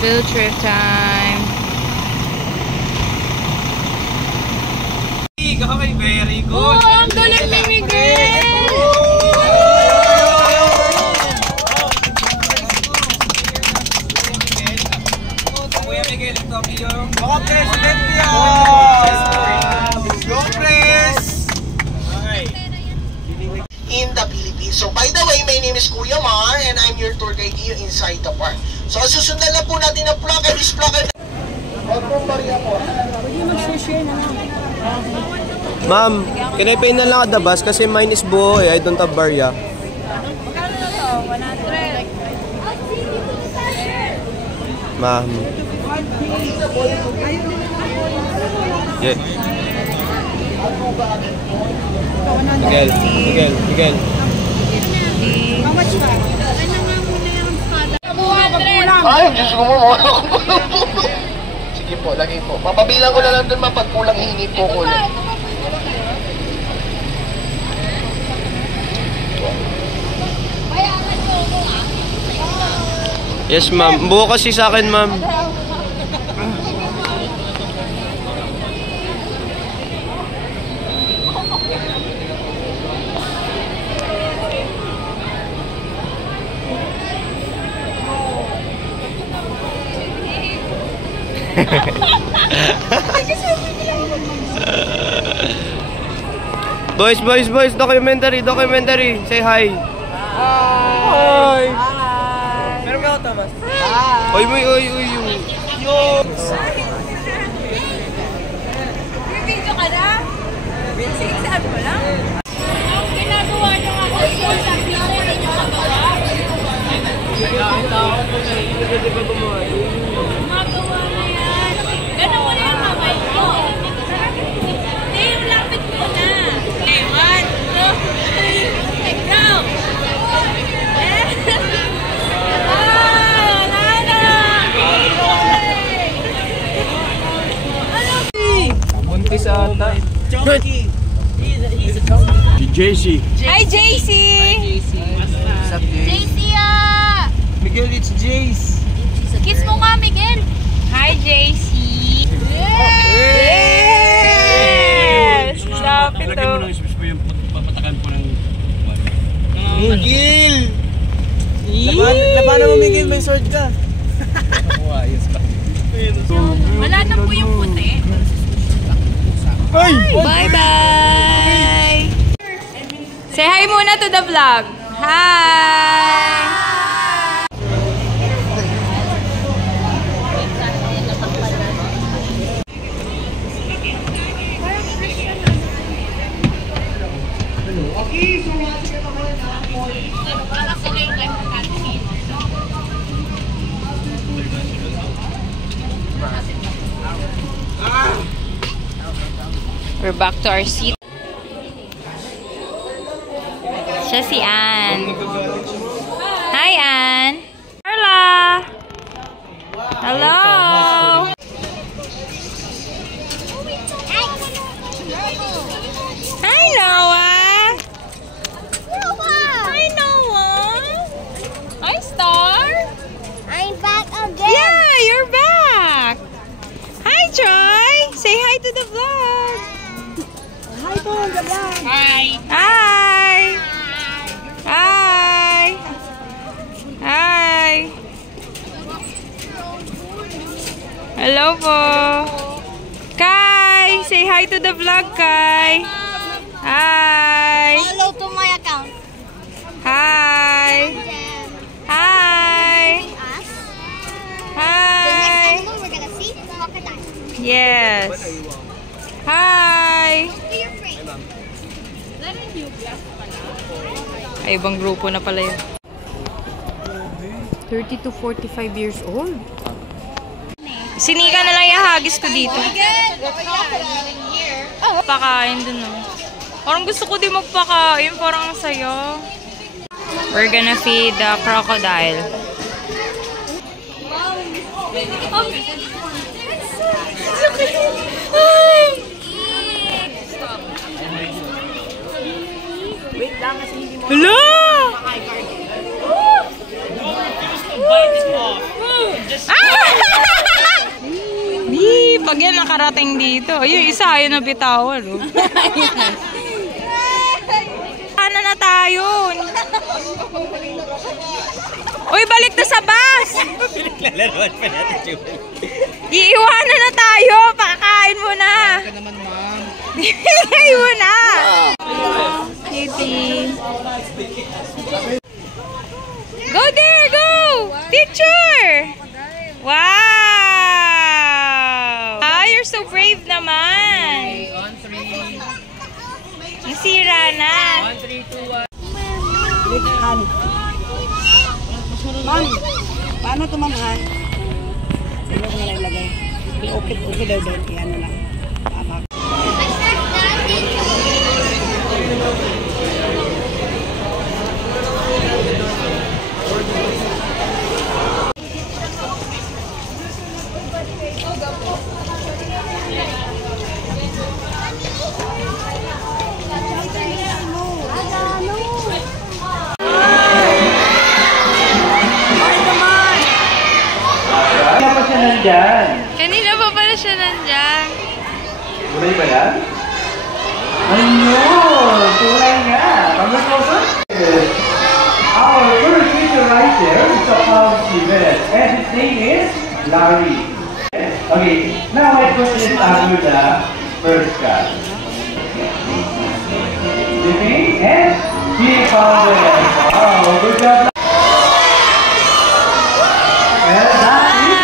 Field trip time. Okay, very good. Oh, ang galing ni Miguel! Kuya Miguel, ito ang iyong mga president yan! Go press! Okay. In the Philippines. So by the way, my name is Kuya Mar and I'm your tour guide here inside the park. So susundan na po natin ang plug and this plug and Ma'am, can I pay na lang at the bus kasi mine is buo I don't have barya. Magkano na to? 100. Ma'am. Yeah. Miguel. How much ba? Ano nga muna yung espada? 200! ay, Diyos ko mo. Sige po, lagi po. Papabilang ko na lang dun mapagkulang hingi po ko ulit. Yes, ma'am. Buo kasi sa akin, ma'am. Boys, documentary. Say hi. Hi. Meron ka ako, Thomas? Oy. Yo! May video ka na? Saan mo lang? Ang ginagawa niyo nga sa video ninyo magawa? Magawa na yan. Ganun mo na yung mamay ko. Hindi, yung lapit mo na. Okay, 1, 2, 3, go! Buntis ata. Chunky! JC. Hi, JC! What's up, JC, ah! Miguel, it's Jace. Kiss mo nga, Miguel. Hi, JC. Yes! Lapit to. Papatakan po ng... Miguel! Labanan mo, Miguel, may sword ka. Wala na po yung puti. Bye-bye! Say hi muna to the vlog. Hi! We're back to our seat. Siya si Ann. Hi, Ann. Carla. Hello. Hi, Noah. Hi, Noah. Hi, Star. I'm back again. Yeah, you're back. Hi, Troy. Say hi to the vlog. Hi po, the vlog. Hi. Hi. Hi. Hi. Hello po. Kai, say hi to the vlog, Kai. Hi. Follow to my account. Hi. Hi. Us. Hi. The next animal we're gonna see is crocodile. Yes. Hi. Do your friend. Ay, ibang grupo na pala yun. 30 to 45 years old. Sinika na lang yung hagis ko dito. Pakain dun, no? Parang gusto ko din magpakain. Parang ang saya. We're gonna feed the crocodile. Hello! Bite this off. Ah! Pag yan nakarating dito, yung isa ayaw na bitawan. Oh. Ano na tayo? Uy, balik na sa bus! Lalaroan pa natin, Jewel. Iiwanan na tayo! Pakakain mo na! Ka naman, ma'am. Ibigay mo na! Kitty. Go there! Go! Picture! Wow! Ah, you're so brave naman! Nasira na. Ma'am, paano ito ma'am ha? Sino ko na ilagay? Okay daw doon. Yan na lang. Tama. Kanina pa pala siya nandyan. Tunay ba yan? Ayun! Tunay nga! Pagod mo sa? Our first teacher right there is a Tibet, and his name is Larry. Okay, now my question is after the first guy. Living and he found it. Wow, good job. Well, that is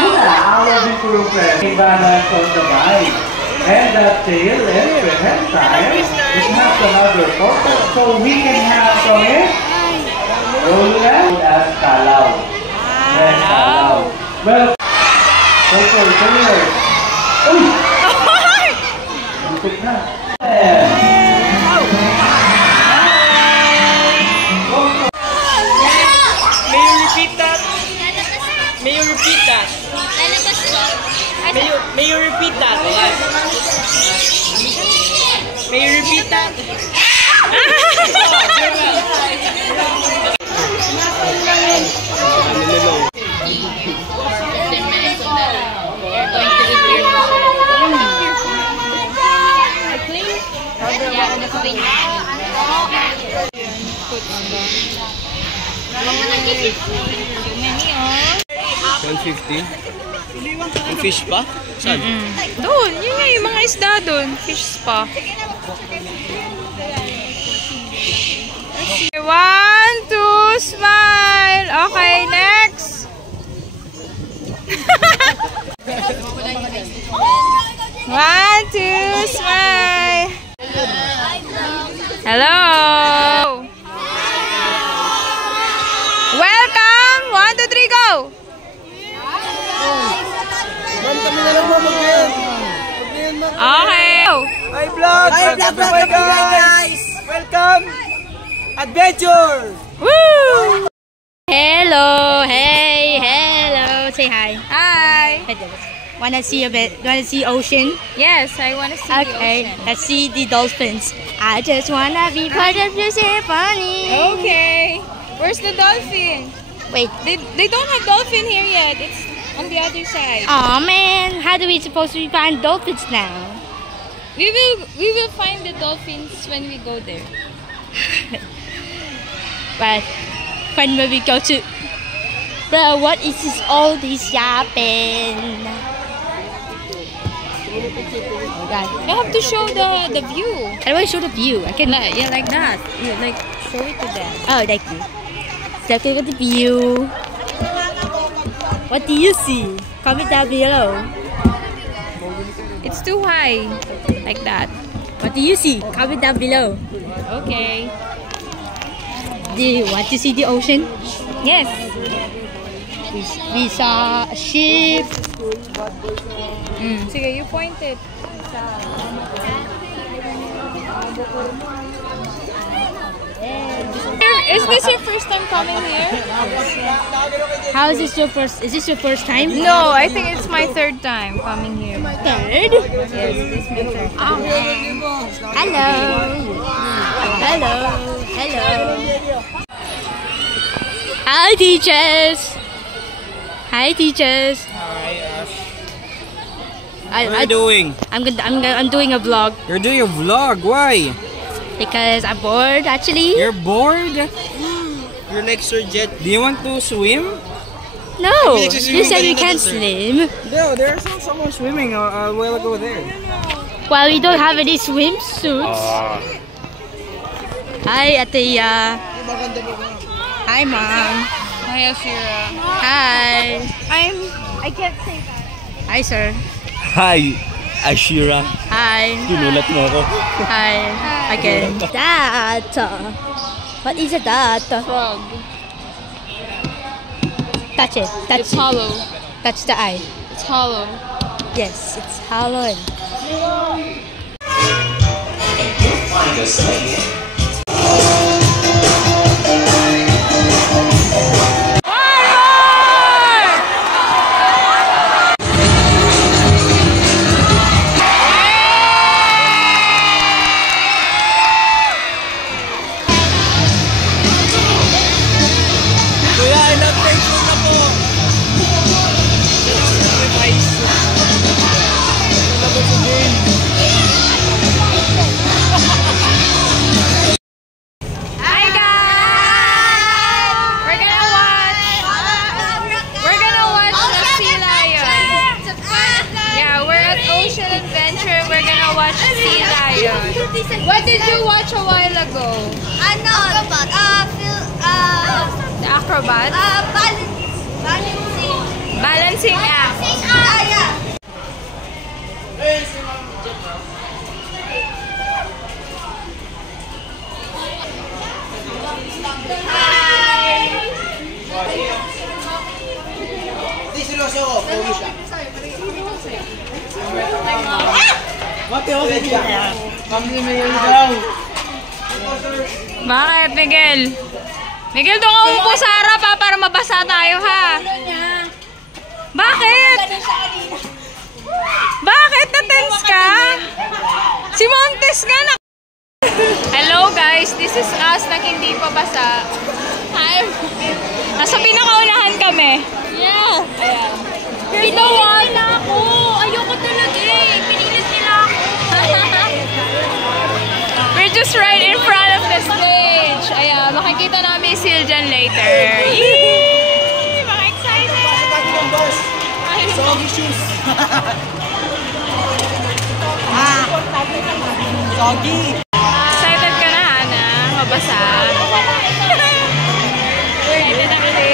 Yuna, our Bikuru friend. Balance on the bike. And the tail and the head side, it has another purpose. So we can have from it, roll that as Kalaw. Then Kalaw. Well, turtle. Uy! Lupit na. May you repeat that? May you repeat that? May you repeat that? May you repeat that? Ang fish pa? Saan? Doon, yun nga yung mga isda doon. Fish spa. 1, 2, smile! Okay, next! 1, 2, smile! Hello! Welcome! 1, 2, 3, go! Okay! Hi vlog! Hi guys! Welcome! Adventure! Woo! Hello, hey, hello. Say hi. Hi! Wanna see a bit? Wanna see ocean? Yes, I want to see the Okay, ocean. let's see the dolphins. I just wanna be part of your symphony. Okay. Where's the dolphin? Wait. They don't have dolphin here yet. It's on the other side. Oh man, how do we supposed to find dolphins now? We will find the dolphins when we go there. But when will we go to? Bro, what is this all this yapping? Oh God. You have to show the view. How do I show the view? I can. Yeah, like that. You like show it to them. Oh, thank you. Let's look at the view. What do you see? Comment down below. It's too high, like that. What do you see? Comment down below. Okay. Do you want to see the ocean? Yes. We saw a ship. Sige, you point it. Is this your first time coming here? How is this your first? Is this your first time? No, I think it's my third time coming here. Third? Yes, this is my third time. Hello. Hello. Hello. Hi, teachers. Hi, teachers. I, What are you doing? I'm doing a vlog You're doing a vlog. Why? because I'm bored actually. You're bored? You're like Sir Jet. Do you want to swim? No, you said we can't swim. No, there's someone swimming a while ago there. Well, we don't have any swimsuits. Hi, Ateya. Hi, Mom. Hi, Ashira. Hi. I can't say that. Hi, sir. Hi, Ashira. Hi. Pinulat mo ako. Hi. Again. That. What is that? Frog. Touch it. Touch It's hollow. Touch the eye. It's hollow. Yes, it's hollow. Kuya, ilang picture na po? Hi guys! We're gonna watch the sea lion. Yeah, we're at Ocean Adventure. We're gonna watch sea lion. What did you watch a while ago? The acrobat? Balancing act. Bakit, Miguel? Miguel, doon ka umupo sa harap ha, para mabasa tayo ha. Bakit? Bakit? Na-tense ka? Si Montes nga na... Hello guys, this is us na hindi pa basa. Hi. Nasa pinakaunahan kami. Yeah. Ayan. Ginawa na ako. Ayoko talaga eh. Pinilit nila ako. We're just right in front of the stage. Ayan, makikita namin si Siljan later. Yee! Mga excited! Soggy shoes. Soggy. Excited ka na, Hana? Mabasa. Excited na kasi.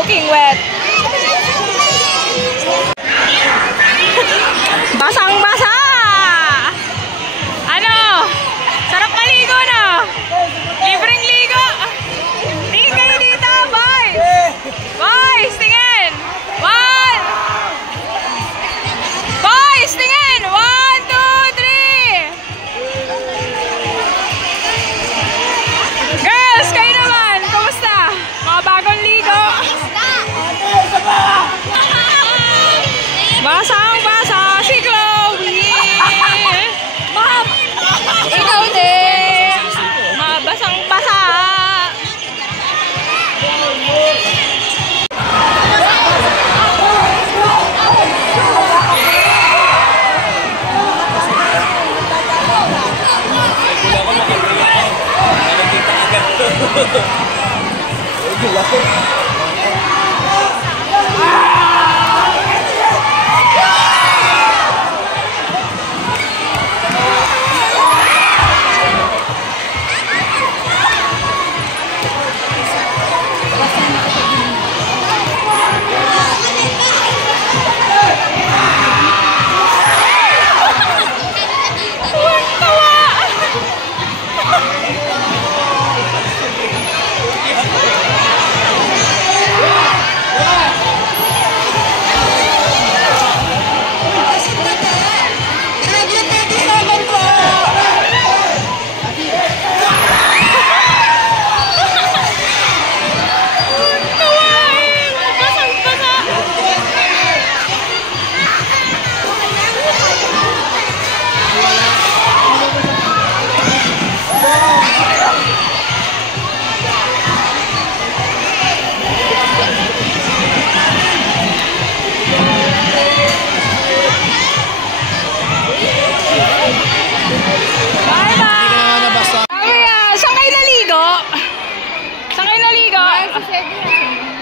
soaking wet. Basang-basa! Ano? Sarap maligo na! Libreng ligo! Tingin kayo dito, boys! Boys, tingin! One! Boys, tingin! 1, 2, 3! Girls, kayo naman! Kumusta? Mga bagong ligo? Basang-basa si Chloe! Ma'am! Ikaw din! Mabasang-basa!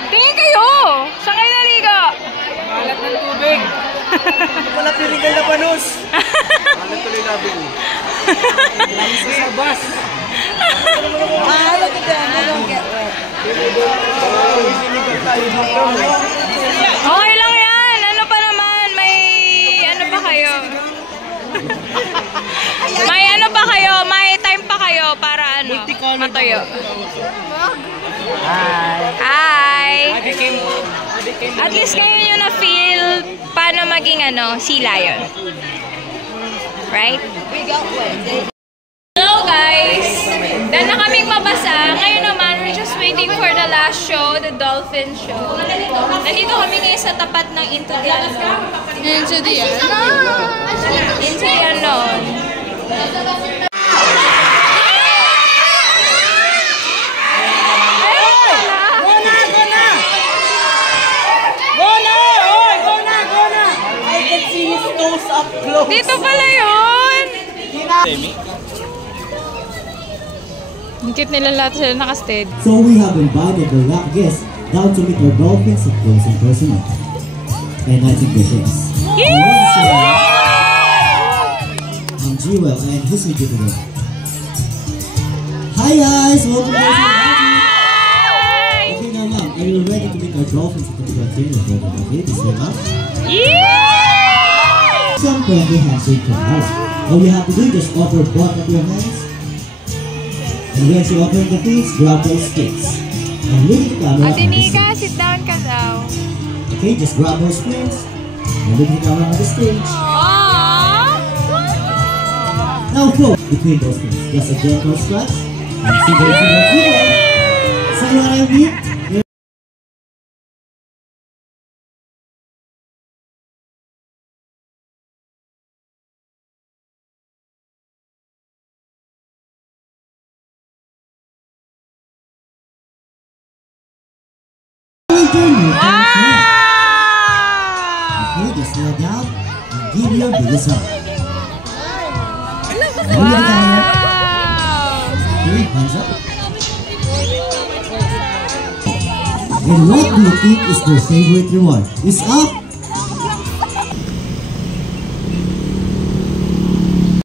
Tingin kayo! Saan kayo naligo? Malat ng tubig. Ito pala piligal na panos. Malat tuloy nabi. Lamsa sa bus. Look at them. They don't get wet. Okay lang yan. Ano pa naman? May ano pa kayo? May ano pa kayo? May time pa kayo para ano? Matuyo. Hi! At least kayo nyo na-feel paano maging ano, sea lion. Right? Hello guys! Dahil na kaming mabasa. Ngayon naman, we're just waiting for the last show, the dolphin show. Nandito kami ngayon sa tapat ng Into the Unknown. Into the Unknown! Into the Unknown. Dito pala yun! Ang cute nila lahat sila naka-stead. So we have invited the rock guests down to meet our dolphins up close and personal. And I think they're this. I'm Jewel and who's with you today? Hi guys! Welcome to the Okay now ma'am, are you ready to meet our dolphins at the container for the baby? Say ma'am? Some friendly handshake can help. All you have to do is just offer both of your hands. And when you open the things, grab those sticks. And look at the camera. Ate Nika, sit down ka daw. Okay, just grab those sticks. And look at the camera on the stage. Aww! Now float between those things. Just a gentle scratch. And see what you want. So you know what I mean? Okay, just slow down and give your biggest hug. Wow! Okay, hands up. And what do you think is their favorite reward? It's up